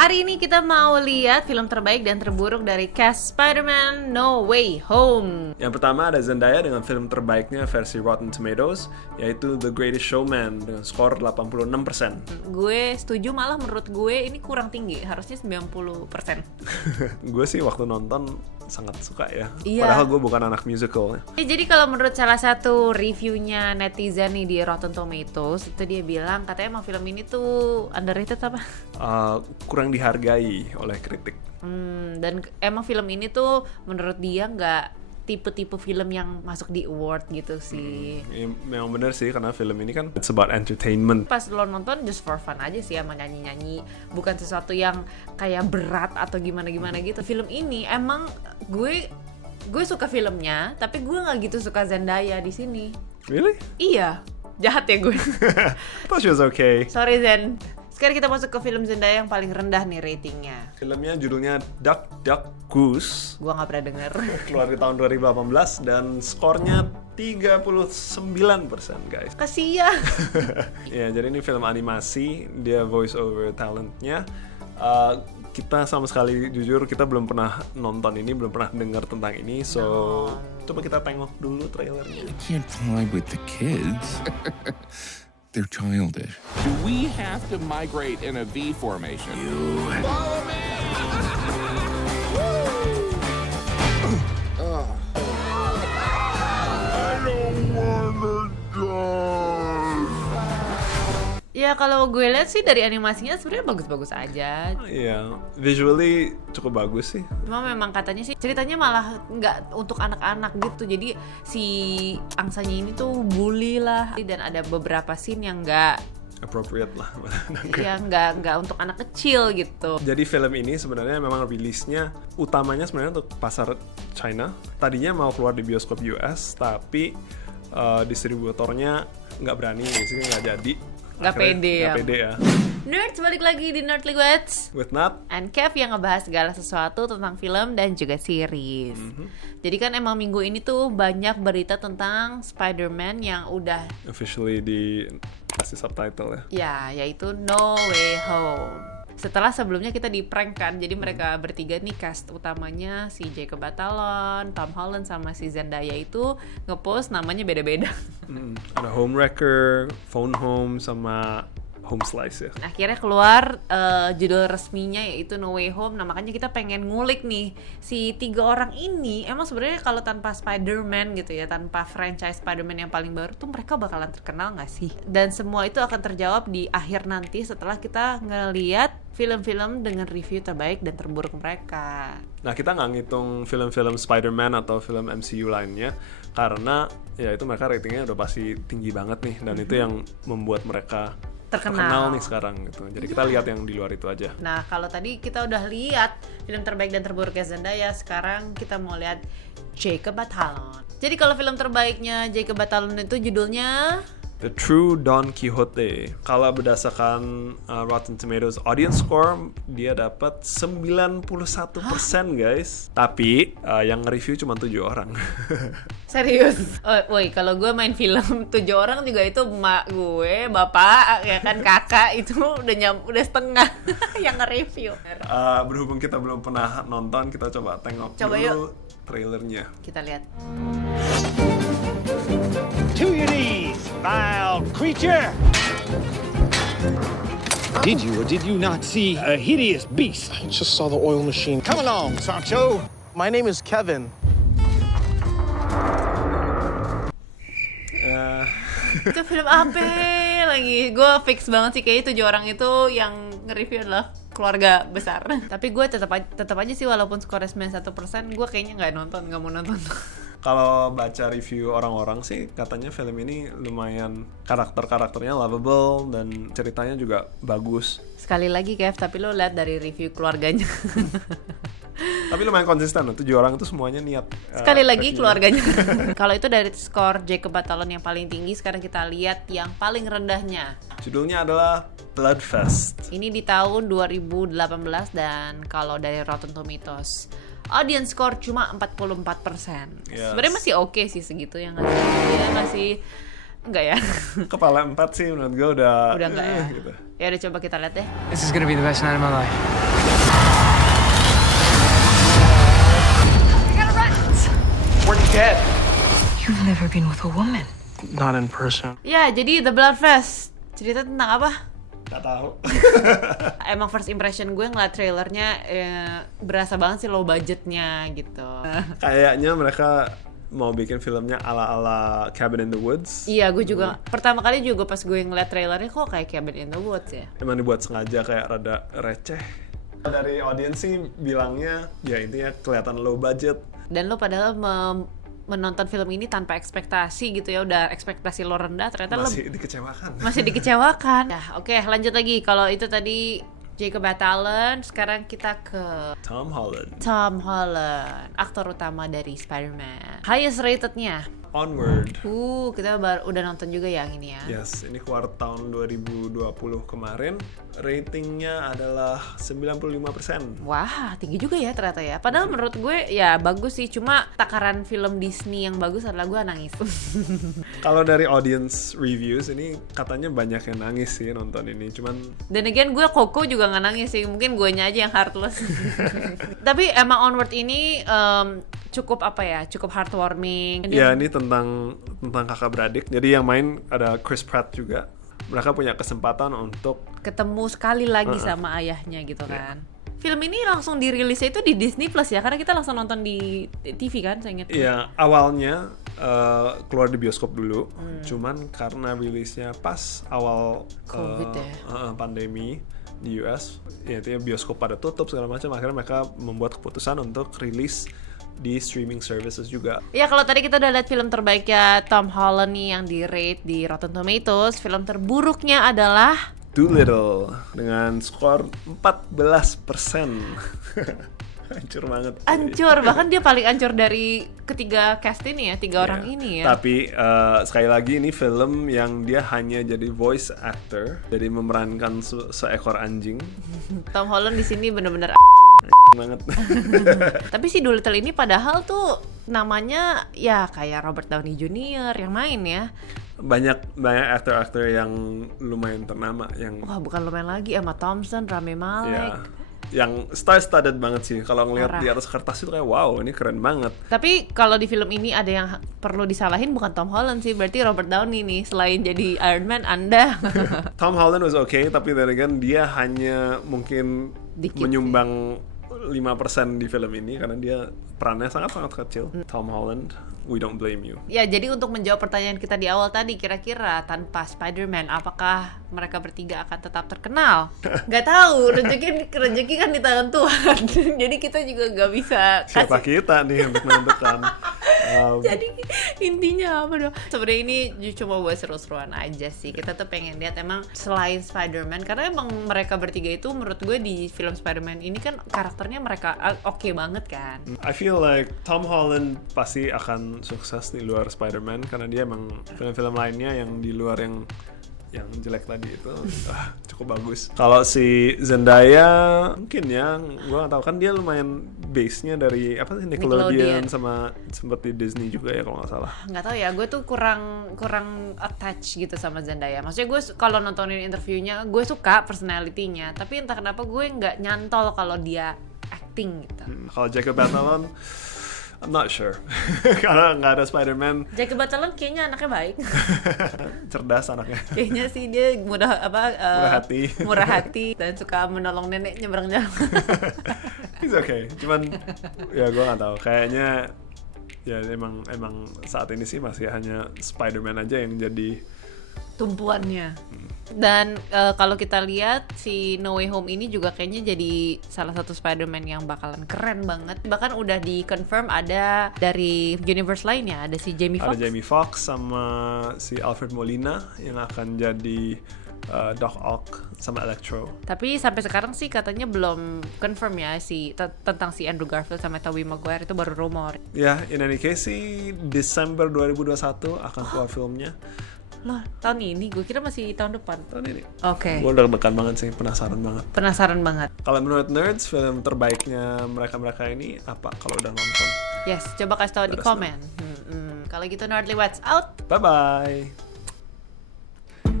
Hari ini kita mau lihat film terbaik dan terburuk dari cast Spider-Man No Way Home. Yang pertama ada Zendaya dengan film terbaiknya versi Rotten Tomatoes, yaitu The Greatest Showman dengan skor 86%. Gue setuju, malah menurut gue ini kurang tinggi, harusnya 90%. Gue sih waktu nonton sangat suka ya, Iya. padahal gue bukan anak musical. Jadi kalau menurut salah satu reviewnya netizen nih di Rotten Tomatoes, itu dia bilang katanya emang film ini tuh underrated apa? Kurang dihargai oleh kritik. Dan emang film ini tuh menurut dia nggak tipe-tipe film yang masuk di award gitu sih. Memang bener sih, karena film ini kan it's about entertainment. Pas lo nonton just for fun aja sih, sama nyanyi-nyanyi, bukan sesuatu yang kayak berat atau gimana-gimana gitu. Film ini emang gue suka filmnya, tapi gue nggak gitu suka Zendaya di sini. Really? Iya, jahat ya gue. I thought she was okay. Sorry Zen. Sekarang kita masuk ke film Zendaya yang paling rendah nih ratingnya. Filmnya judulnya Duck Duck Goose. Gue nggak pernah denger. Keluar di tahun 2018 dan skornya 39% guys. Kasian. Ya, jadi ini film animasi, dia voice over talentnya. Kita sama sekali jujur kita belum pernah nonton ini, belum pernah dengar tentang ini, so coba kita tengok dulu trailernya. I can't vibe with the kids. They're childish. Do we have to migrate in a V formation? Follow me! I don't wanna die. Ya kalau gue lihat sih dari animasinya sebenarnya bagus-bagus aja. Iya, visually cukup bagus sih. Cuma memang katanya sih ceritanya malah nggak untuk anak-anak gitu. Jadi si angsanya ini tuh bully lah, dan ada beberapa scene yang nggak Appropriate lah. ya nggak untuk anak kecil gitu. Jadi film ini sebenarnya memang rilisnya utamanya sebenarnya untuk pasar China. Tadinya mau keluar di bioskop US, tapi distributornya nggak berani, sih nggak jadi. Nggak pede ya. Nggak pede ya. Nerds, balik lagi di Nerd Liquids With Nat and Kev yang ngebahas segala sesuatu tentang film dan juga series. Jadi kan emang minggu ini tuh banyak berita tentang Spider-Man yang udah officially dikasih subtitle ya. ya, yaitu No Way Home. Setelah sebelumnya kita di prank kan, jadi mereka bertiga nih cast utamanya si Jacob Batalon, Tom Holland sama si Zendaya itu ngepost namanya beda-beda. Ada Homewrecker, Phone Home, sama Home Slice ya. Akhirnya keluar judul resminya yaitu No Way Home. Nah makanya kita pengen ngulik nih si tiga orang ini. Emang sebenarnya kalau tanpa Spider-Man gitu ya, tanpa franchise Spider-Man yang paling baru tuh mereka bakalan terkenal nggak sih? Dan semua itu akan terjawab di akhir nanti setelah kita ngeliat film-film dengan review terbaik dan terburuk mereka. Nah, kita nggak ngitung film-film Spider-Man atau film MCU lainnya, karena ya itu mereka ratingnya udah pasti tinggi banget nih, dan itu yang membuat mereka terkenal nih sekarang gitu. Jadi kita lihat yang di luar itu aja. Nah, kalau tadi kita udah lihat film terbaik dan terburuknya Zendaya, sekarang kita mau lihat Jacob Batalon. Jadi kalau film terbaiknya Jacob Batalon itu judulnya The True Don Quixote. Kalau berdasarkan Rotten Tomatoes audience score, dia dapat 91% guys. Tapi yang nge-review cuma 7 orang. serius. Woi, kalau gue main film 7 orang juga itu emak gue, bapak, ya kan kakak itu udah setengah yang nge-review. Berhubung kita belum pernah nonton, kita coba tengok Coba dulu trailernya. Kita lihat. To your knees, vile creature! Did you or did you not see a hideous beast? I just saw the oil machine. Come along, Sancho. My name is Kevin. Itu film apa lagi? Gue fix banget sih kayaknya 7 orang itu yang nge-review adalah keluarga besar. Tapi gue tetap aja sih walaupun skornya 91%, gue kayaknya nggak mau nonton. Kalau baca review orang-orang sih katanya film ini lumayan karakternya lovable dan ceritanya juga bagus. Sekali lagi Kev, tapi lo lihat dari review keluarganya. Tapi lumayan konsisten loh, 7 orang itu semuanya niat. Sekali lagi reviewnya. keluarganya. Kalau itu dari skor Jacob Batalon yang paling tinggi, sekarang kita lihat yang paling rendahnya. Judulnya adalah Bloodfest. Ini di tahun 2018 dan kalau dari Rotten Tomatoes audience score cuma 44%. Yes. Sebenarnya masih oke sih segitu ya nggak sih? Ya masih enggak ya? Kepala 4 sih menurut gue udah Udah enggak ya? gitu. Ya udah coba kita lihat deh. This is gonna be the best night of my life. We're dead. You've never been with a woman. Not in person. Ya, jadi The Blood Fest cerita tentang apa? Gak tahu. Emang first impression gue ngeliat trailernya berasa banget sih low budgetnya gitu. Kayaknya mereka mau bikin filmnya ala-ala Cabin in the Woods. Iya, gue juga pertama kali juga pas gue ngeliat trailernya kok kayak Cabin in the Woods ya. Emang dibuat sengaja kayak rada receh. Dari audiens sih bilangnya ya intinya kelihatan low budget. Dan lo padahal menonton film ini tanpa ekspektasi gitu ya, udah ekspektasi lo rendah ternyata Masih dikecewakan. masih dikecewakan. Nah, oke, lanjut lagi. Kalau itu tadi Jacob Batalon, sekarang kita ke Tom Holland, aktor utama dari Spider-Man. Highest ratednya. Onward. Kita udah nonton juga yang ini ya. Yes, ini keluar tahun 2020 kemarin. Ratingnya adalah 95%. Wah, tinggi juga ya ternyata ya. Padahal menurut gue ya bagus sih, cuma takaran film Disney yang bagus adalah gue nangis. Kalau dari audience reviews ini katanya banyak yang nangis sih nonton ini. Cuman Dan again gue Coco juga nggak nangis sih, mungkin guenya aja yang heartless. Tapi emang Onward ini cukup apa ya, cukup heartwarming. ya ini tentang kakak beradik. Jadi yang main ada Chris Pratt juga. Mereka punya kesempatan untuk ketemu sekali lagi sama ayahnya gitu kan. Film ini langsung dirilisnya itu di Disney Plus ya, karena kita langsung nonton di TV kan, saya ingat. ya awalnya keluar di bioskop dulu. Cuman karena rilisnya pas awal COVID pandemi di US, ya itu bioskop pada tutup segala macam. Akhirnya mereka membuat keputusan untuk rilis di streaming services juga. Ya kalau tadi kita udah lihat film terbaiknya Tom Holland nih yang di-rate di Rotten Tomatoes, film terburuknya adalah Dolittle dengan skor 14%. Hancur banget. Ancur, bahkan dia paling ancur dari ketiga cast ini ya, tiga orang ini ya. Tapi sekali lagi ini film yang dia hanya jadi voice actor, jadi memerankan seekor anjing. Tom Holland di sini bener-bener banget. Tapi si Dolittle ini padahal tuh namanya ya kayak Robert Downey Jr. yang main ya. Banyak aktor-aktor yang lumayan ternama yang Wah, bukan lumayan lagi, Emma Thompson, Rami Malek. ya, yang star-studded banget sih. Kalau ngelihat di atas kertas itu kayak wow, ini keren banget. Tapi kalau di film ini ada yang perlu disalahin bukan Tom Holland sih, berarti Robert Downey nih. Selain jadi Iron Man, Anda Tom Holland was okay, tapi then again dia hanya mungkin Dikit menyumbang 5% di film ini karena dia perannya sangat-sangat kecil. Tom Holland, we don't blame you. Ya, jadi untuk menjawab pertanyaan kita di awal tadi, kira-kira tanpa Spider-Man, apakah mereka bertiga akan tetap terkenal? Gak tahu, rezeki kan di tangan Tuhan. Jadi kita juga gak bisa Siapa kita nih untuk menentukan? Jadi intinya apa dong? Sebenarnya ini cuma buat seru-seruan aja sih. Kita tuh pengen lihat emang selain Spider-Man, karena emang mereka bertiga itu menurut gue di film Spider-Man ini kan karakternya mereka oke banget kan. I feel like Tom Holland pasti akan sukses di luar Spider-Man karena dia emang film-film lainnya yang di luar yang jelek tadi itu cukup bagus. Kalau si Zendaya mungkin ya, gue gak tahu kan dia lumayan base-nya dari apa sih Nickelodeon sama sempat di Disney juga ya kalau nggak salah. Nggak tahu ya, gue tuh kurang attach gitu sama Zendaya. Maksudnya gue kalau nontonin interviewnya gue suka personality-nya, tapi entah kenapa gue nggak nyantol kalau dia acting gitu. Kalau Jacob Batalon I'm not sure. Karena nggak ada Spider-Man. Jacob Batalon kayaknya anaknya baik. Cerdas anaknya. Kayaknya sih dia murah hati dan suka menolong nenek nyebrang jalan. He's okay. Cuman ya gue nggak tahu. Kayaknya ya emang saat ini sih masih hanya Spider-Man aja yang jadi tumpuannya. Dan kalau kita lihat si No Way Home ini juga kayaknya jadi salah satu Spider-Man yang bakalan keren banget. Bahkan udah di-confirm ada dari universe lainnya, ada si Jamie Foxx. Ada Jamie Foxx sama si Alfred Molina yang akan jadi Doc Ock sama Electro. Tapi sampai sekarang sih katanya belum confirm ya tentang si Andrew Garfield sama Tobey Maguire, itu baru rumor. Ya, in any case sih Desember 2021 akan keluar filmnya. Loh, tahun ini? Gue kira masih tahun depan. Tahun ini. Oke. Gue udah deg-degan banget sih, penasaran banget. Kalau menurut nerds, film terbaiknya mereka ini apa? Kalau udah nonton? Yes, coba kasih tahu di komen. Kalau gitu Nerdly What's Out. Bye-bye.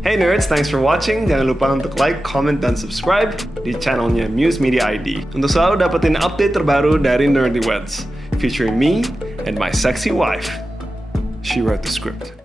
Hey nerds, thanks for watching. Jangan lupa untuk like, comment, dan subscribe di channelnya Muse Media ID untuk selalu dapetin update terbaru dari Nerdly What's, featuring me And my sexy wife, she wrote the script.